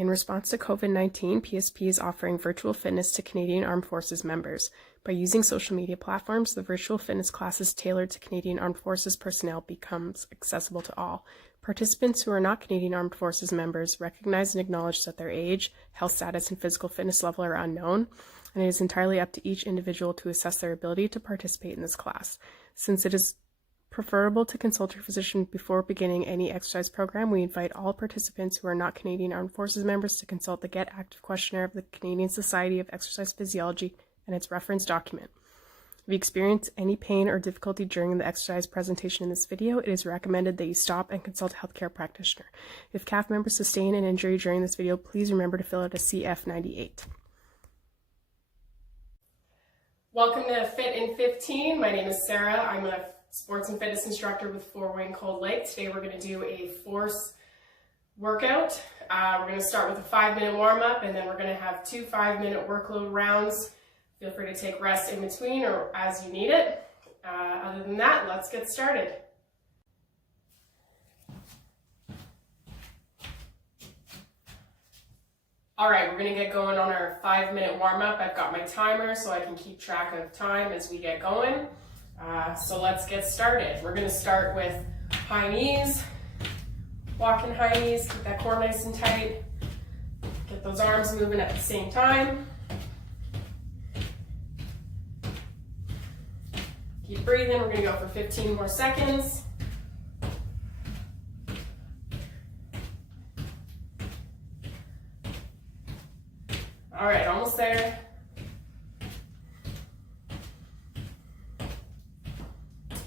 In response to COVID-19, PSP is offering virtual fitness to Canadian Armed Forces members. By using social media platforms, the virtual fitness classes tailored to Canadian Armed Forces personnel becomes accessible to all. Participants who are not Canadian Armed Forces members recognize and acknowledge that their age, health status, and physical fitness level are unknown, and it is entirely up to each individual to assess their ability to participate in this class. Since it is preferable to consult your physician before beginning any exercise program, we invite all participants who are not Canadian Armed Forces members to consult the Get Active Questionnaire of the Canadian Society of Exercise Physiology and its reference document. If you experience any pain or difficulty during the exercise presentation in this video, it is recommended that you stop and consult a healthcare practitioner. If CAF members sustain an injury during this video, please remember to fill out a CF98. Welcome to Fit in 15. My name is Sara. I'm a sports and fitness instructor with Fort Wayne Cold Lake. Today we're going to do a force workout. We're going to start with a 5-minute warm-up, and then we're going to have 2 5-minute workload rounds. Feel free to take rest in between or as you need it. Other than that, let's get started. All right, we're going to get going on our 5-minute warm-up. I've got my timer so I can keep track of time as we get going. So let's get started. We're going to start with high knees, walking high knees, keep that core nice and tight. Get those arms moving at the same time. Keep breathing. We're going to go for 15 more seconds. All right, almost there.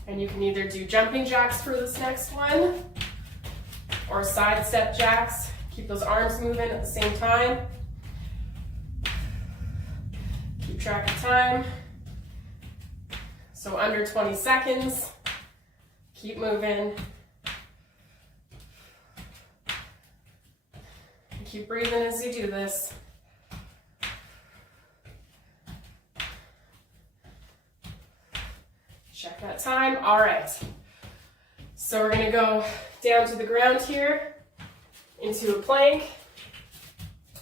And you can either do jumping jacks for this next one or side step jacks. Keep those arms moving at the same time. Keep track of time. So under 20 seconds. Keep moving. Keep breathing as you do this. Check that time. All right. So we're going to go down to the ground here into a plank.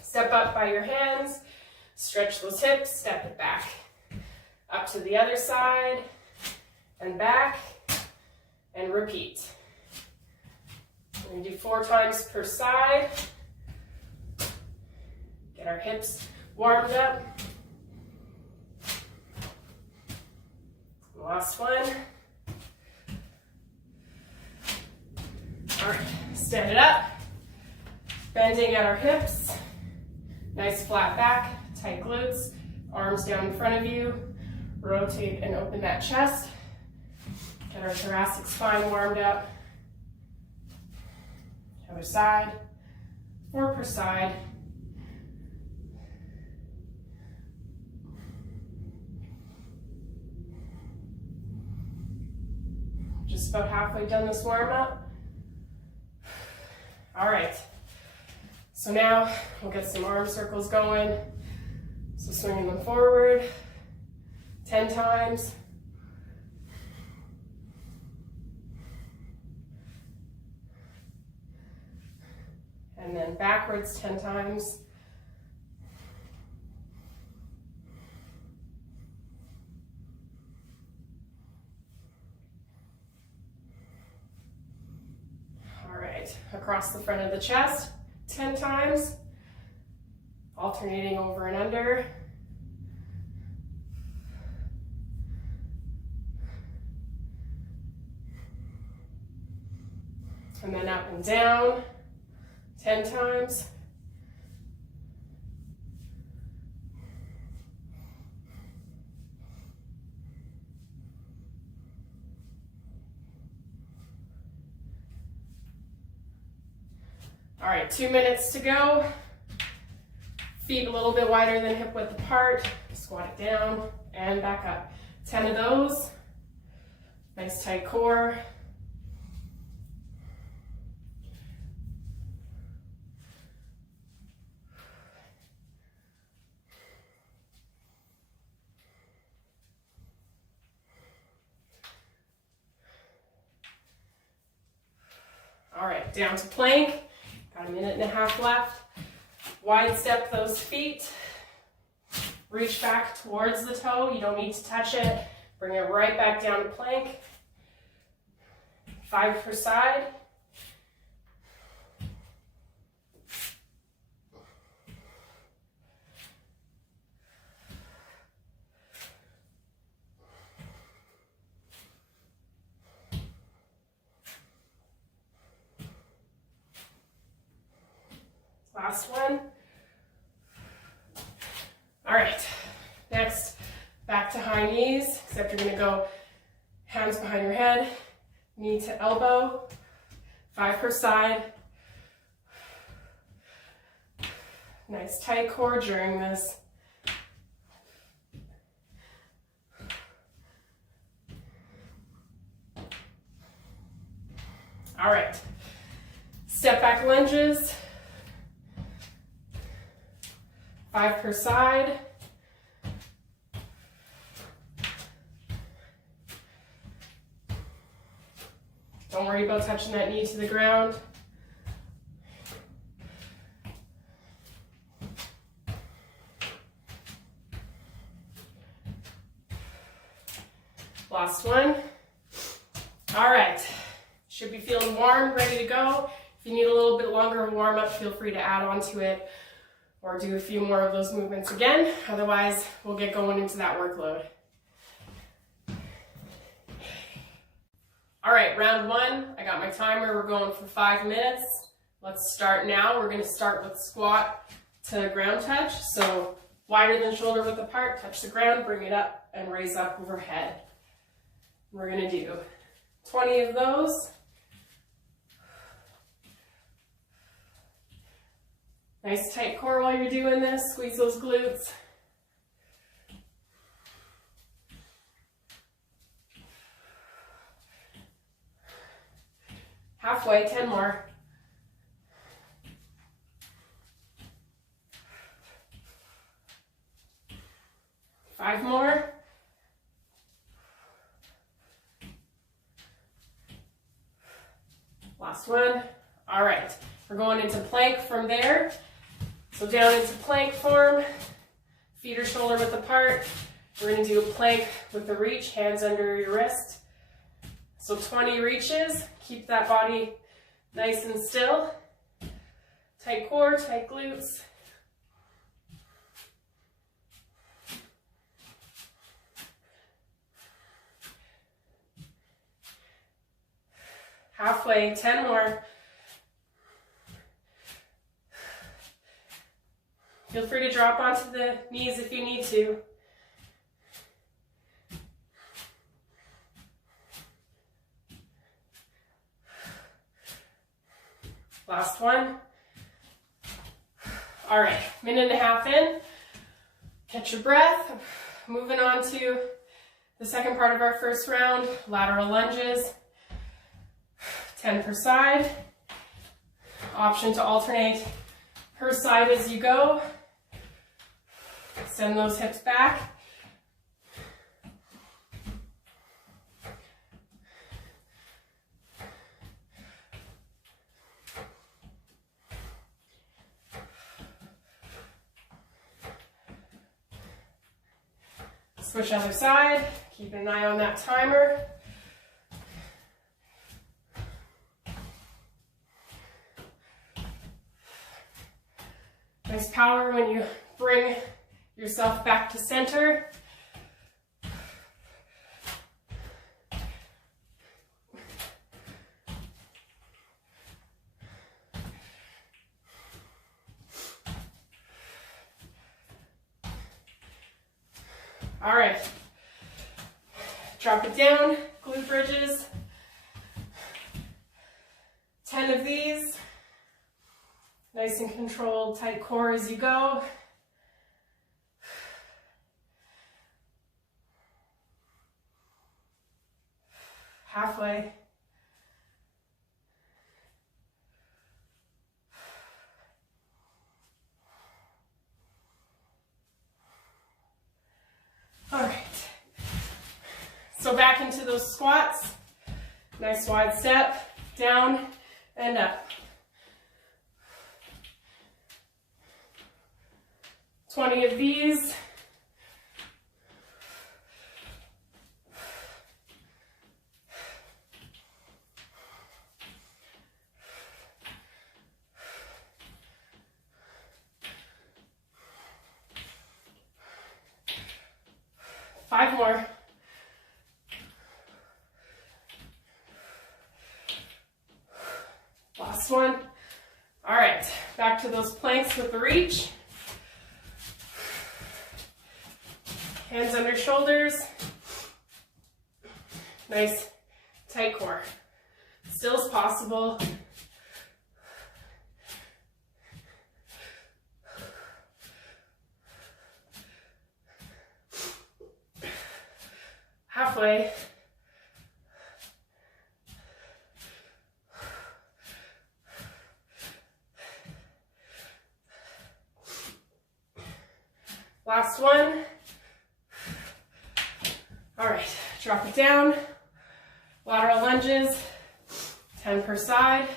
Step up by your hands. Stretch those hips. Step it back. Up to the other side and back and repeat. We're going to do 4 times per side. Get our hips warmed up. Last one. All right, stand it up. Bending at our hips. Nice flat back, tight glutes. Arms down in front of you. Rotate and open that chest. Get our thoracic spine warmed up. Other side. 4 per side. Just about halfway done this warm-up. All right, so now we'll get some arm circles going. So swinging them forward 10 times. And then backwards 10 times. Across the front of the chest 10 times, alternating over and under. And then up and down 10 times. All right, 2 minutes to go. Feet a little bit wider than hip width apart. Squat it down and back up. 10 of those. Nice tight core. All right, down to plank. Got a minute and a half left. Wide step those feet. Reach back towards the toe. You don't need to touch it. Bring it right back down to plank. 5 per side. Last one. All right, next, back to high knees, except you're gonna go hands behind your head, knee to elbow, 5 per side. Nice tight core during this. All right, step back lunges. 5 per side. Don't worry about touching that knee to the ground. Last one. All right, should be feeling warm, ready to go. If you need a little bit longer of a warm up, feel free to add on to it or do a few more of those movements again. Otherwise, we'll get going into that workload. All right, round 1. I got my timer. We're going for 5 minutes. Let's start now. We're going to start with squat to ground touch. So wider than shoulder width apart, touch the ground, bring it up and raise up overhead. We're going to do 20 of those. Nice tight core while you're doing this. Squeeze those glutes. Halfway, 10 more. Five more. Last one. All right, we're going into plank from there. So down into plank form, feet are shoulder width apart. We're going to do a plank with the reach, hands under your wrist. So 20 reaches, keep that body nice and still. Tight core, tight glutes. Halfway, 10 more. Feel free to drop onto the knees if you need to. Last one. All right, minute and a half in. Catch your breath. Moving on to the second part of our first round, lateral lunges. 10 per side. Option to alternate per side as you go. Send those hips back. Switch other side. Keep an eye on that timer. Nice power when you bring yourself back to center. All right, drop it down, glute bridges. 10 of these. Nice and controlled, tight core as you go. Halfway. All right. So back into those squats. Nice wide step, down and up. 20 of these. Five more. Last one. All right, back to those planks with the reach. Hands under shoulders. Nice tight core. Still as possible. Halfway. Last one. All right, drop it down. Lateral lunges, 10 per side.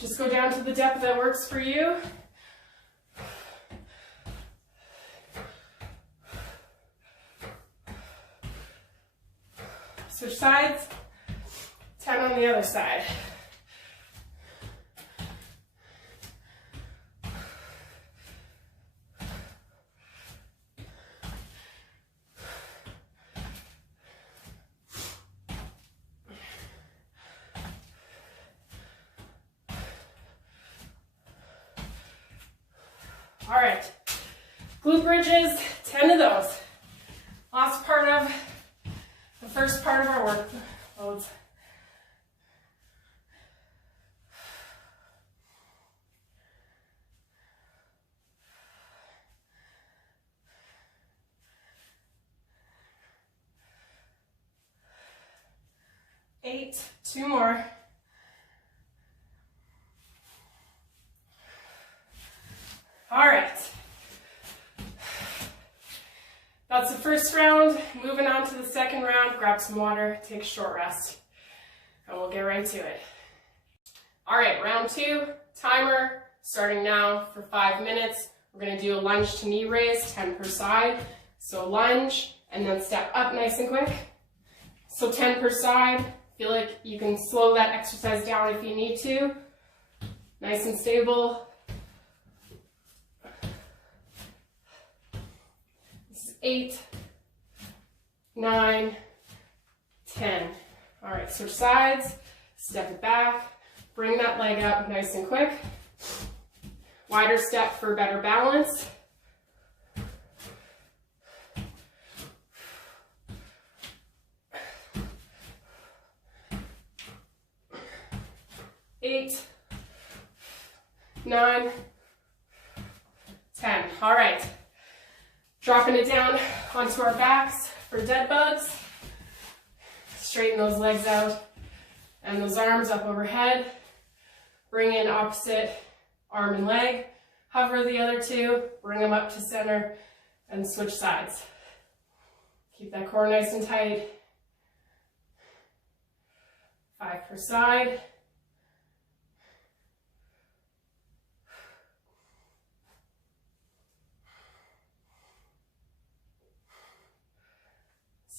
Just go down to the depth that works for you. Switch sides, 10 on the other side. All right, glute bridges, 10 of those. Last part of the first part of our workloads. Eight, two more. All right. That's the first round. Moving on to the second round. Grab some water, take a short rest, and we'll get right to it. All right, round two, timer, starting now for 5 minutes. We're gonna do a lunge to knee raise, 10 per side. So lunge, and then step up nice and quick. So 10 per side. Feel like you can slow that exercise down if you need to. Nice and stable. This is 8, 9, 10. All right, switch sides, step it back, bring that leg up nice and quick. Wider step for better balance. Eight, 9, 10. All right, dropping it down onto our backs for dead bugs. Straighten those legs out and those arms up overhead. Bring in opposite arm and leg. Hover the other two, bring them up to center, and switch sides. Keep that core nice and tight. 5 per side.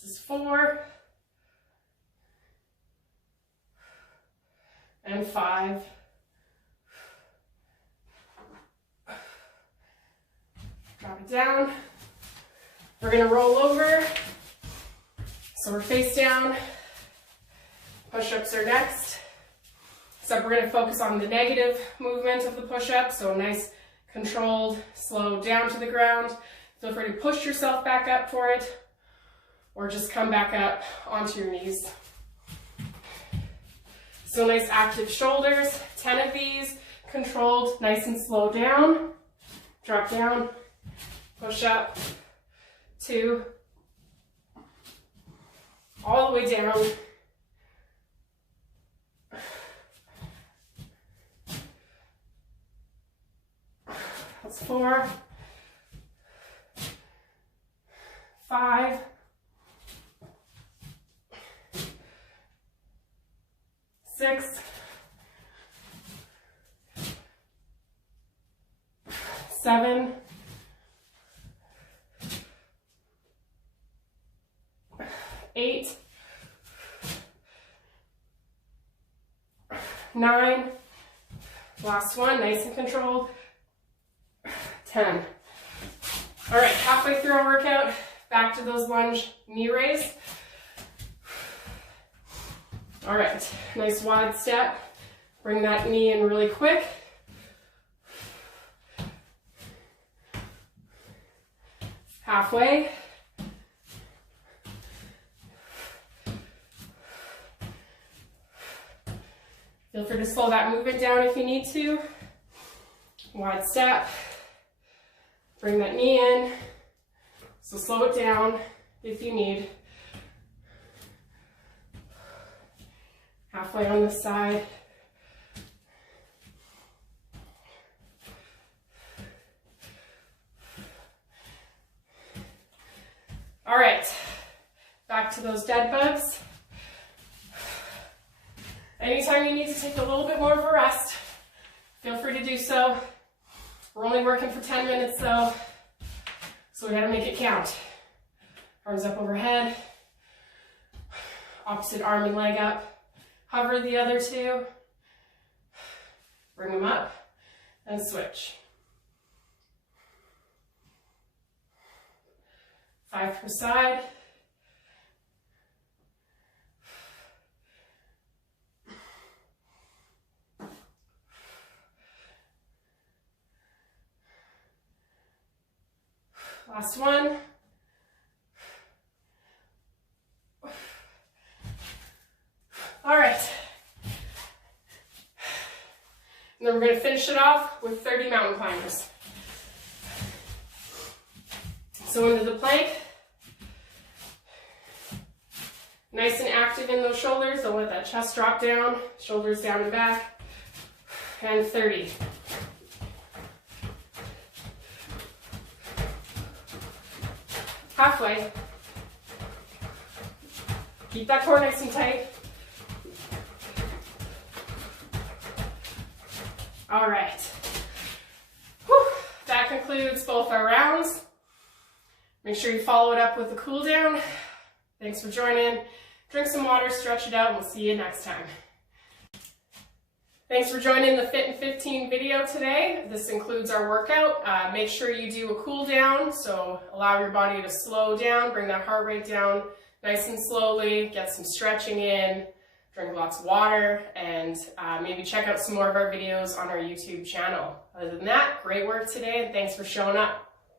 This is 4 and 5. Drop it down. We're going to roll over. So we're face down. Push-ups are next. Except we're going to focus on the negative movement of the push-up. So nice, controlled, slow down to the ground. Feel free to push yourself back up for it, or just come back up onto your knees. So nice active shoulders, 10 of these, controlled, nice and slow down. Drop down, push up, 2, all the way down. That's 4, 5, 6, 7, 8, 9, last one, nice and controlled, 10. All right, halfway through our workout, back to those lunge knee raise. All right, nice wide step. Bring that knee in really quick. Halfway. Feel free to slow that movement down if you need to. Wide step. Bring that knee in. So slow it down if you need. Halfway on this side. All right, back to those dead bugs. Anytime you need to take a little bit more of a rest, feel free to do so. We're only working for 10 minutes though, so we gotta make it count. Arms up overhead, opposite arm and leg up. Hover the other two, bring them up, and switch. 5 per side. Last one. All right. And then we're going to finish it off with 30 mountain climbers. So into the plank. Nice and active in those shoulders. Don't let that chest drop down. Shoulders down and back. And 30. Halfway. Keep that core nice and tight. All right. Whew. That concludes both our rounds. Make sure you follow it up with a cool down. Thanks for joining. Drink some water, stretch it out, and we'll see you next time. Thanks for joining the Fit in 15 video today. This includes our workout. Make sure you do a cool down, so allow your body to slow down, bring that heart rate down nice and slowly, get some stretching in, drink lots of water, and maybe check out some more of our videos on our YouTube channel. Other than that, great work today, and thanks for showing up.